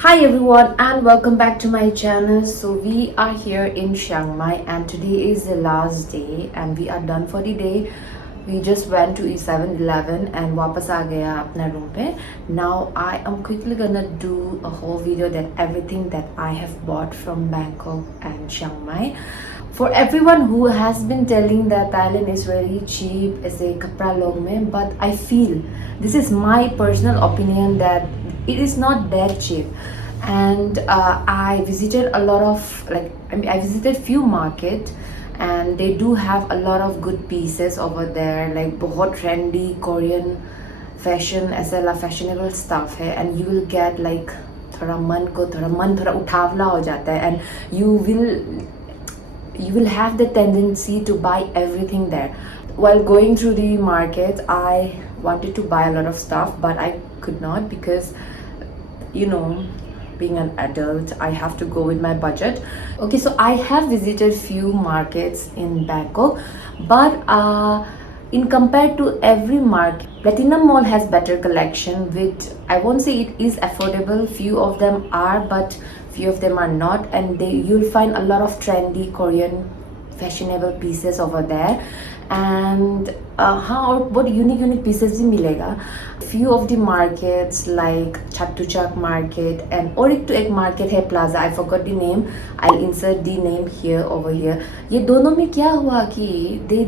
Hi everyone and welcome back to my channel. So we are here in Chiang Mai and today is the last day and we are done for the day. We just went to E7-Eleven and वापस आ गया अपना room पे. Now I am quickly gonna do a whole video that everything that I have bought from Bangkok and Chiang Mai. For everyone who has been telling that Thailand is very cheap ऐसे कपड़ा लोग में, but I feel this is my personal opinion that it is not that cheap. And I visited a lot of I visited few markets and they do have a lot of good pieces over there, like बहुत trendy Korean fashion ऐसा ला fashionable stuff है, and you will get like थोड़ा मन थोड़ा उठावला हो जाता है, and you will have the tendency to buy everything there. While going through the market, I wanted to buy a lot of stuff, but I could not because, you know, being an adult, I have to go with my budget. Okay, so I have visited few markets in Bangkok, but in compared to every market, Platinum Mall has better collection, which I won't say it is affordable. Few of them are, but few of them are not, and you'll find a lot of trendy Korean fashionable pieces over there. And हाँ, और बहुत unique pieces भी मिलेगा. Few of the markets like Chatuchak market and और एक market है plaza, I forgot the name, I'll insert the name here over here. ये दोनों में क्या हुआ कि they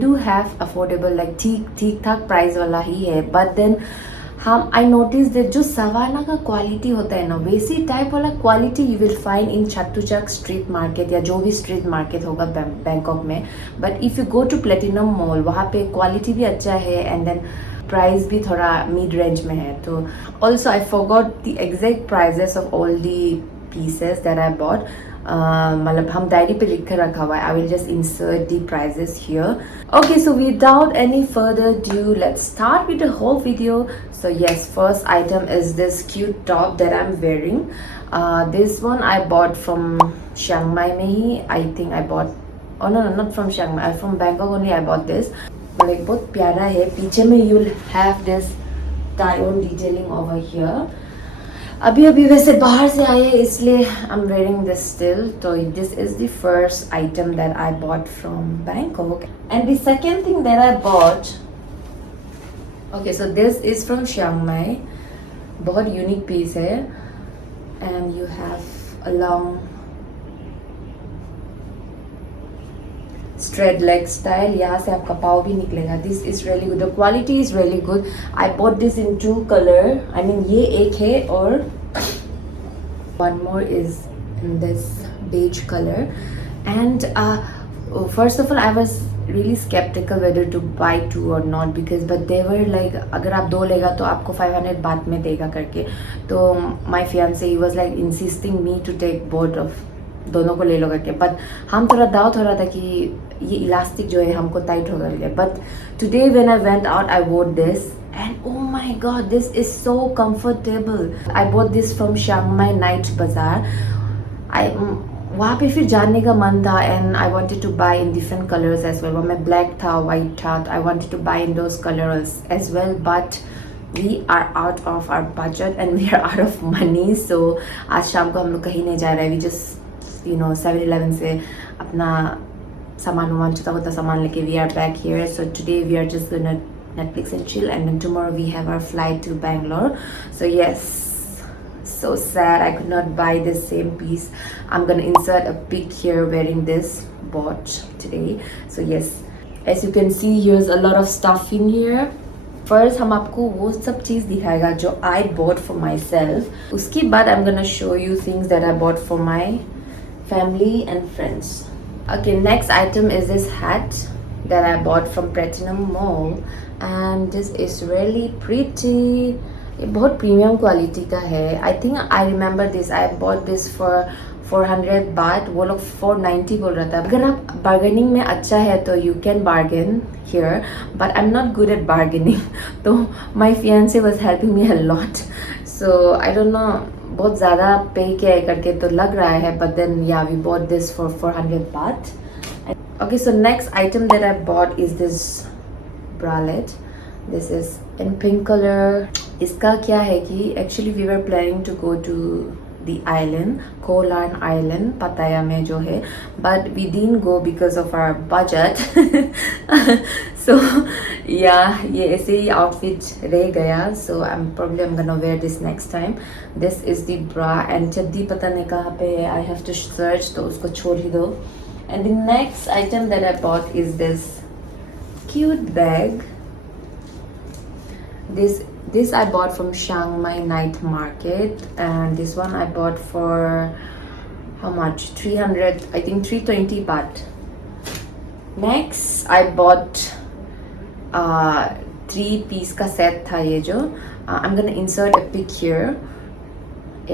do have affordable, like ठीक ठाक price वाला ही है, but then I noticed that जो सवाना का क्वालिटी होता है ना, वैसी टाइप वाला quality you will find in Chatuchak street market या जो भी स्ट्रीट मार्केट होगा बैंकॉक में. But if you go to Platinum mall, वहाँ पे क्वालिटी भी अच्छा है एंड देन प्राइस भी थोड़ा मिड रेंज में है. तो also I forgot the exact prices of all the pieces that I bought. मतलब हम डायरी पे लिख कर रखा हुआ है. I will just insert the prices here. Okay, so without any further ado, let's start with the whole video. So yes, first item is this cute top that I'm wearing. This one I bought from Chiang Mai में ही. I think I bought, oh no, not from Chiang Mai, from Bangkok only I bought this. Like बहुत प्यारा है. पीछे में you'll have this tie-on detailing over here. अभी वैसे बाहर से आए इसलिए I'm wearing this still. So this is the first item that I bought from Bangkok. And the second thing that I bought, okay, so this is from Chiang Mai. बहुत unique piece है. And you have a long straight leg style. यहाँ से आपका पाव भी निकलेगा. This is really good. The quality is really good. I bought this in two color. I mean ये एक है और one more is in this beige color. And first of all, I was really skeptical whether to buy two or not because but they were like अगर आप दो लेगा तो आपको 500 बात में देगा करके. तो my fiance, he was like insisting me to take both of दोनों को ले लो करके. बट हम थोड़ा डाउट हो रहा था कि ये इलास्टिक जो है हमको टाइट हो गया. But today when I went out I वोर this and oh my god, this is so comfortable. I bought this from Chiang Mai Night Bazaar. वहाँ पे फिर जानने का मन था and I wanted to buy in different colors as well. वहाँ में black था, white था. I wanted to buy in those colors as well, but we are out of our budget and we are out of money. So आज शाम को हम लोग कहीं नहीं जा रहे. We just 7-Eleven से अपना सामान छोटा सामान लेके we are back here. So today we are just gonna Netflix and chill, and then tomorrow we have our flight to Bangalore. So yes, so sad I could not buy the same piece. I'm gonna insert a pic here wearing this bought today. So yes, as you can see, here's a lot of stuff in here. First हम आपको वो सब चीज़ दिखाएगा जो I bought for myself. उसके बाद I'm gonna show you things that I bought for my family and friends. Okay, next item is this hat that I bought from Platinum Mall, and this is really pretty. ये बहुत premium quality का है. I think I remember this. I bought this for 400 बात. वो लोग 490 बोल रहा था. अगर आप बार्गेनिंग में अच्छा है तो you can bargain here, but I'm not good at bargaining. तो my fiance was helping me a lot. So I don't know, बहुत ज़्यादा पे किया करके तो लग रहा है. But then yeah, we bought this for 400 baht. Okay, so next item that I bought is this bralette. This is in pink color. इसका क्या है कि actually we were planning to go to the island, Kolan Island, Pattaya में जो है, but we didn't go because of our budget. So yeah, ये ऐसे ही outfit रह गया. So I'm gonna wear this next time. This is the bra and चड्डी पता नहीं कहाँ पे है. I have to search, तो उसको छोड़ ही दो. And the next item that I bought is this cute bag. This I bought from Chiang Mai night market, and this one I bought for how much? 300, I think 320 baht. Next I bought 3-piece का set था ये जो. I'm gonna insert a pic here.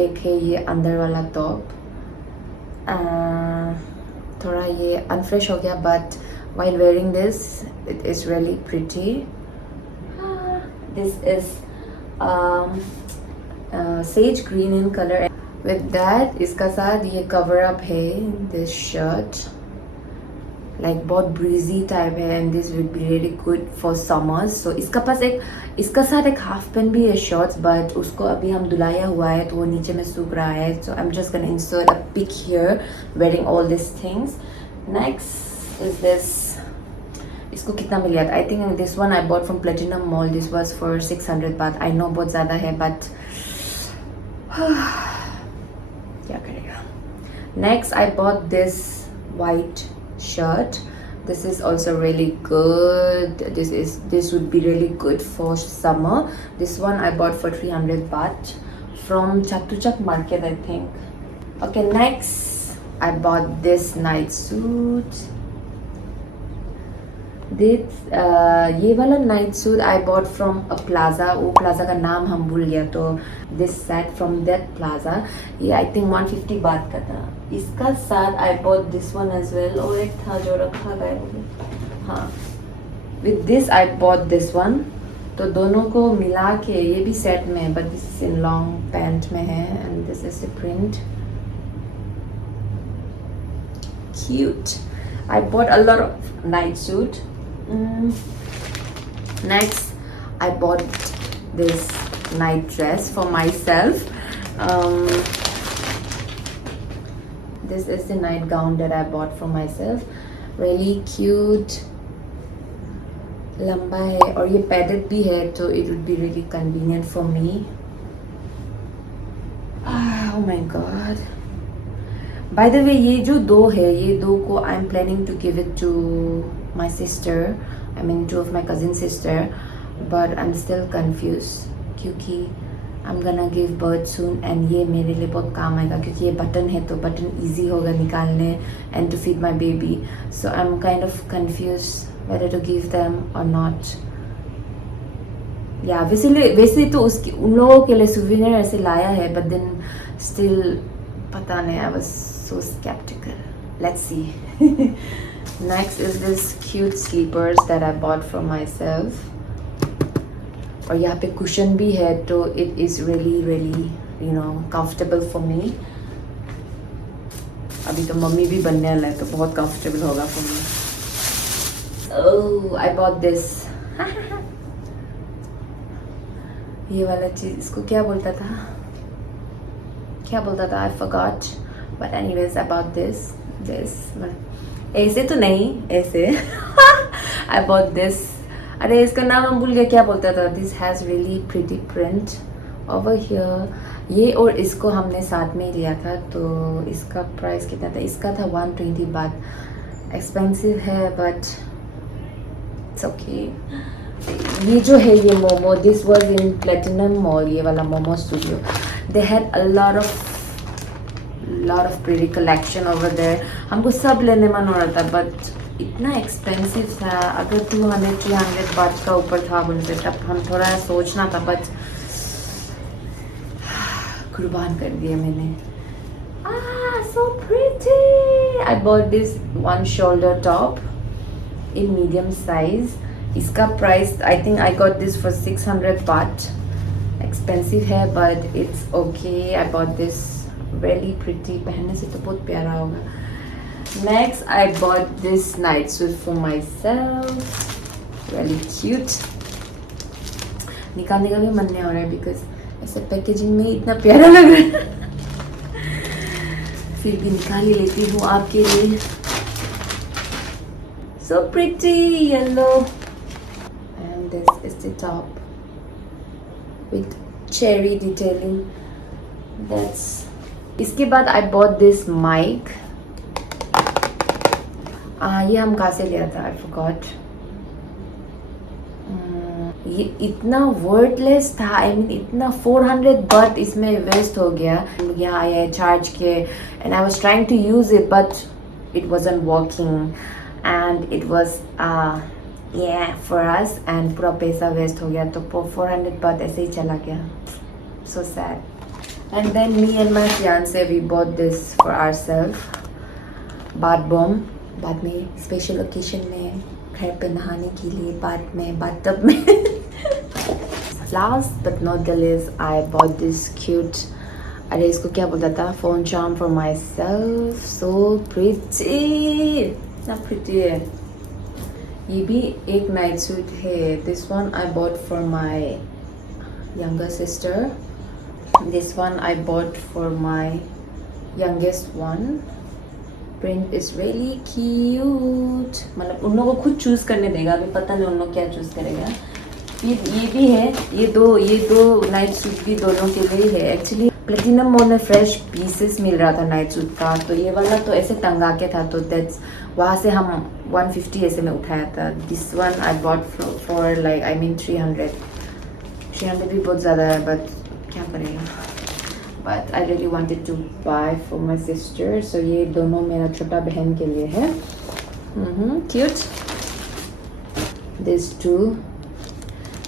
एक है ये अंदर वाला top. थोड़ा ये unfresh हो गया, but while wearing this it is really pretty. This is sage green in color. With that, इसका साथ ये cover up है. This shirt, like बहुत breezy type है, and this would be really good for summers. So इसका साथ एक half pant भी है shorts, but उसको अभी हम धुलाया हुआ है तो वो नीचे में सूख रहा है. So I'm just gonna insert a pic here wearing all these things. Next is this. इसको कितना मिल गया था? I think this one I bought from Platinum Mall. This was for 600 baht. I know बहुत ज़्यादा है, but क्या करेगा. Next I bought this white shirt. This is also really good. This would be really good for summer. This one I bought for 300 baht from Chatuchak Market, I think. Okay, next I bought this night suit. ये वाला night suit I bought from a plaza. वो plaza का नाम हम भूल गया, तो this set from that plaza. ये आई थिंक 150 बात का था. इसका साथ I bought this one as well. और एक था जो रखा गया. हाँ, with this I bought this one. तो दोनों को मिला के ये भी सेट में है, but this in long pant में है, and this is the print. Cute. I bought a lot of night suit. Next I bought this night dress for myself. This is the night gown that I bought for myself. Really cute. लंबा है और ये padded भी है, तो it would be really convenient for me. Oh my god. By the way, ये जो दो है, ये दो को I'm planning to give it to my sister. I mean, two of my cousin sister. But I'm still confused क्योंकि I'm gonna give birth soon, and ये मेरे लिए बहुत काम आएगा क्योंकि ये बटन है, तो बटन easy होगा निकालने and to feed my baby. So I'm kind of confused whether to give them or not. Yeah, वैसे तो उन लोगों के लिए souvenir ऐसे लाया है, but then still पता नहीं. I was so skeptical. Let's see. Next is this cute sleepers that I bought for myself. और यहाँ पे cushion भी है, तो it is really comfortable for me. अभी तो मम्मी भी बनने वाला है, तो बहुत comfortable होगा for me. Oh, I bought this. ये वाला चीज, इसको क्या बोलता था? I forgot. But anyways, about this ऐसे तो नहीं, ऐसे. I bought this. अरे इसका नाम हम भूल गए, क्या बोलता था? This has really pretty print over here. ये और इसको हमने साथ में ही लिया था, तो इसका प्राइस कितना था? इसका था 120 बात. एक्सपेंसिव है, but it's okay. ये जो है ये momo, this was in Platinum Mall, ये वाला momo studio. They had a lot of pretty collection over there. हमको सब लेने मन हो रहा था, but इतना एक्सपेंसिव था. अगर 200-300 बात का ऊपर था बोलते, तब हम थोड़ा सोचना था, but कुर्बान कर दिया मैंने. So pretty. I bought this one shoulder top in medium size. इसका price, I think I got this for 600 baht. Expensive है, but it's okay. I bought this really pretty. पहनने से तो बहुत प्यारा होगा. Next, I bought this night suit for myself. Really cute. निकालने का भी मन नहीं हो रहा है बिकॉज ऐसे पैकेजिंग में इतना प्यारा लग रहा है। फिर भी निकाल ही लेती हूँ आपके लिए। So pretty yellow and this is the top with cherry detailing. That's इसके बाद I bought this mic. ये हम कहाँ से लिया था I forgot. ये इतना वर्डलेस था, I mean इतना 400 बात इसमें वेस्ट हो गया। यहाँ आया चार्ज के and I was trying to use it but it wasn't working and it was yeah for us and पूरा पैसा वेस्ट हो गया। तो 400 बात ऐसे ही चला गया। So sad. And then me and my fiance we bought this for ourselves. Bath bomb. बाद में स्पेशल ओकेशन में घर पे नहाने के लिए बाथटब में। Last but not the least, I bought this cute, अरे इसको क्या बोलता था, phone charm for myself. So pretty, इतना pretty है। ये भी एक नाइट सूट है। This one I bought for my younger sister. This one I bought for my youngest one. Print is really cute. मतलब उन लोगों को खुद चूज़ करने देगा, अभी पता नहीं उन लोग क्या चूज़ करेगा। ये भी है, ये दो नाइट सूट भी दोनों के लिए है। एक्चुअली प्लेटिनम मॉल में फ्रेश पीसेस मिल रहा था नाइट सूट का, तो ये वाला तो ऐसे टंगा के था, तो दैट्स वहाँ से हम 150 ऐसे में उठाया था। This one I bought for like I mean 300 भी बहुत ज़्यादा है, बट क्या करेगा। But I really wanted to buy for my sister. So ये दोनों मेरा छोटा बहन के लिए है। क्यूट। दिस टू,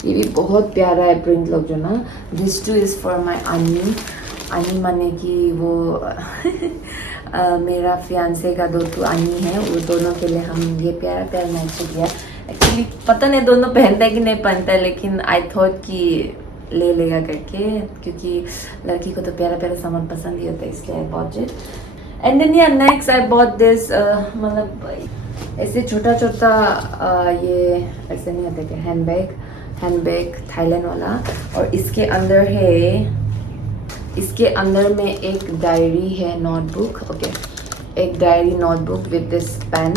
ये भी बहुत प्यारा है प्रिंट लोग जो ना। दिस टू इज़ फॉर माई आनी माने कि वो मेरा फियांसे का दो आनी है, वो दोनों के लिए हम ये प्यारा प्यारा नाइट सूट लिया। एक्चुअली पता नहीं दोनों पहनता है कि नहीं पहनता है, लेकिन आई थॉट कि ले लेगा करके, क्योंकि लड़की को तो प्यारा प्यारा सामान पसंद ही होता है, इसलिए I bought it. And then या नेक्स्ट आई बॉट दिस, मतलब ऐसे छोटा ये ऐसे नहीं होता क्या, हैंडबैग थाईलैंड वाला। और इसके अंदर में एक डायरी है, नोटबुक। ओके, एक diary notebook with this pen.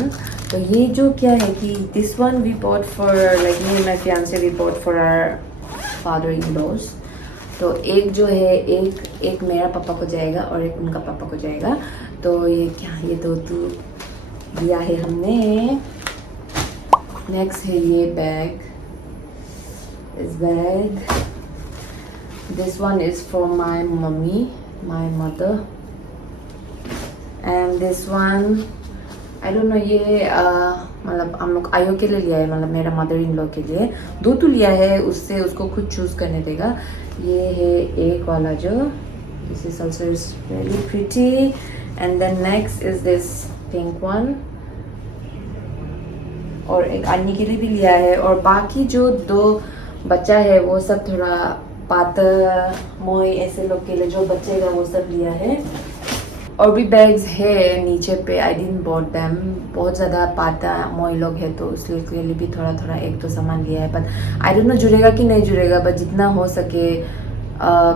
तो ये जो क्या है कि this one we bought for like me and my fiancé, we bought for our father in laws. तो एक जो है, एक मेरा पापा को जाएगा और एक उनका पापा को जाएगा। तो ये क्या, ये दो दिया है हमने। नेक्स्ट है ये bag, this bag. This one is for my mother. And this one I don't know, ये मतलब हम लोग आयो के लिए लिया है, मतलब मेरा मदर इन लॉ के लिए। दो तो लिया है, उससे उसको खुद चूज़ करने देगा। ये है एक वाला जो, this is also is really pretty. And then next is this pink one. और एक अन्नी के लिए भी लिया है। और बाकी जो दो बच्चा है वो सब थोड़ा पाता मोई ऐसे लोग के लिए जो बच्चेगा वो सब लिया है। और भी बैग्स है नीचे पे, आई डिडंट बॉट देम। बहुत ज़्यादा पाता मोई लोग है तो उसके लिए भी थोड़ा एक तो सामान लिया है। बट आई डोंट नो जुड़ेगा कि नहीं जुड़ेगा, बट जितना हो सके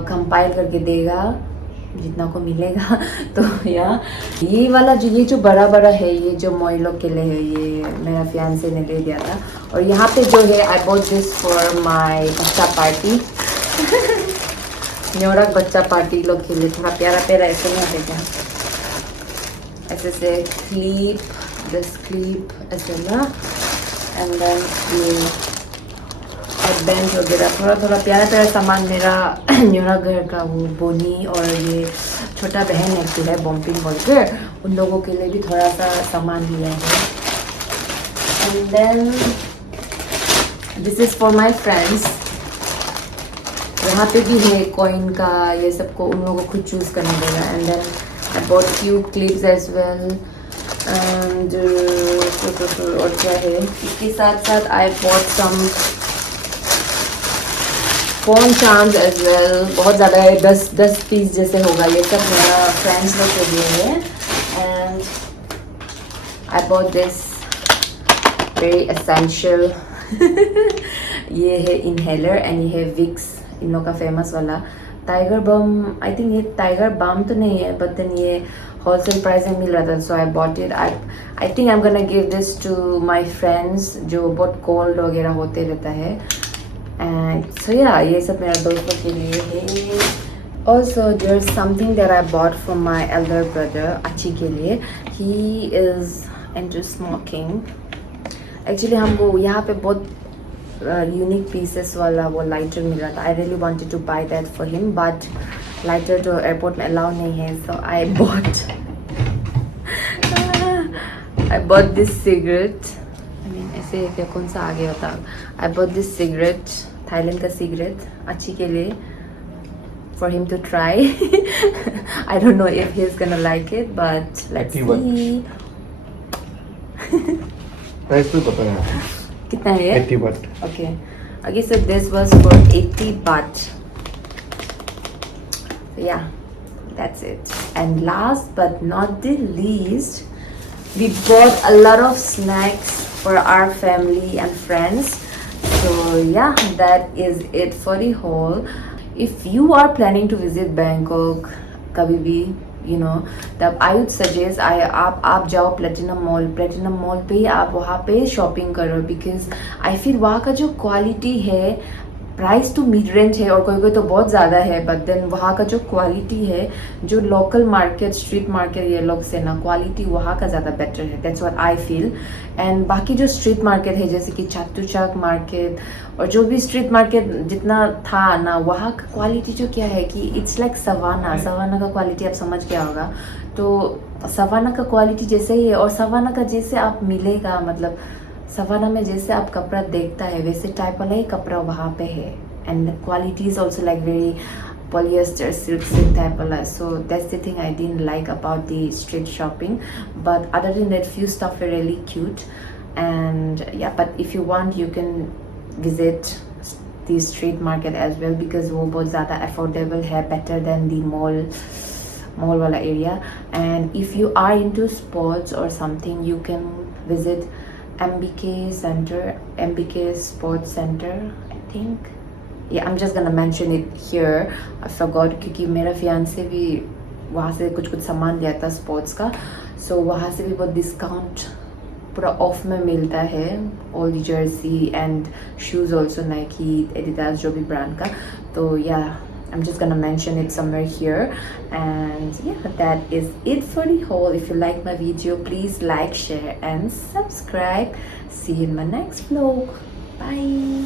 कंपाइल करके देगा, जितना को मिलेगा। तो ये वाला ये जो बड़ा है, ये जो मोई लोग के लिए है, ये मेरा फियांसे ने दे दिया था। और यहाँ पे जो है आई बॉट दिस फॉर माय बच्चा पार्टी। न्योरक बच्चा पार्टी लोग के लिए थोड़ा प्यारा ऐसे नहीं होते क्या, ऐसे से क्लिप ऐसे ना। एंड देन ये बेंच वगैरह थोड़ा प्यारा सामान मेरा न्यूरा घर का वो बोनी और ये छोटा बहन एक जो है बॉम्पिंग बोल के, उन लोगों के लिए भी थोड़ा सा सामान लिया है। And then this is for my friends. यहाँ पे भी है कॉइन का, ये सबको उन लोगों को खुद चूज़ करने देगा। And then I bought few clips as well. And और क्या है इसके साथ I bought some phone charms as well. बहुत ज़्यादा है, 10 पीस जैसे होगा। ये सब मेरा फ्रेंड्स लोग के लिए है। And I bought this very essential ये है इनहेलर एंड ये है विक्स, इन लोग का फेमस वाला टाइगर बम। आई थिंक ये टाइगर बम तो नहीं है, बट देन ये होलसेल प्राइस में मिल रहा था, so I bought it. I think I am gonna give this to my friends जो बहुत कोल्ड वगैरह होते रहता है। एंड सो या ये सब मेरा दोस्तों के लिए है। Also, there's something that I bought from my elder brother, Achi के लिए. He is into smoking. Actually हमको यहाँ पे बहुत यूनिक पीसेस वाला वो लाइटर मिल रहा था. I really wanted to buy that for him, but lighter तो एयरपोर्ट में अलाउ नहीं है, so I bought this cigarette. I mean ऐसे क्या कौन सा आगे होता? I bought this cigarette, Thailand का सिगरेट, अच्छी के लिए, for him to try. I don't know if he's gonna like it, but let's 81. see. Price तो पता है कितना है? 80 baht. Okay, so this was for 80 baht. So yeah, that's it. And last but not the least, we bought a lot of snacks for our family and friends. So yeah, that is it for the haul. If you are planning to visit Bangkok कभी भी, you know, तब I would suggest आप जाओ platinum mall पे ही आप वहाँ पे shopping करो, बिकॉज आई फील वहाँ का जो क्वालिटी है, प्राइस तो मिड रेंज है और कोई तो बहुत ज़्यादा है, बट देन वहाँ का जो क्वालिटी है, जो लोकल मार्केट स्ट्रीट मार्केट ये लोग से ना, क्वालिटी वहाँ का ज़्यादा बेटर है. That's what I feel. And बाकी जो स्ट्रीट मार्केट है जैसे कि चतुचक मार्केट और जो भी स्ट्रीट मार्केट जितना था ना, वहाँ का क्वालिटी जो क्या है कि इट्स लाइक सवाना का क्वालिटी आप समझ गया होगा. तो सवाना का क्वालिटी जैसे ही है, और सवाना का जैसे आप मिलेगा, मतलब सवाना में जैसे आप कपड़ा देखता है वैसे टाइप वाला ही कपड़ा वहाँ पे है. And quality is also like very polyester silk type वाला. So that's the thing I didn't like about the street shopping, but other than that few stuff were really cute. And yeah, but if you want you can visit the street market as well, because वो बहुत ज़्यादा affordable है, better than the mall वाला area. And if you are into sports or something, you can visit MBK Sports Center, I think. Yeah, I'm just gonna mention it here. I forgot क्योंकि मेरा fiance भी वहाँ से कुछ सामान लिया था स्पोर्ट्स का, so वहाँ से भी बहुत डिस्काउंट पूरा ऑफ में मिलता है. All the Jersey and shoes also, Nike, Adidas, जो भी ब्रांड का. तो या I'm just gonna mention it somewhere here. And yeah, that is it for the haul. If you like my video, please like, share and subscribe. See you in my next vlog. Bye.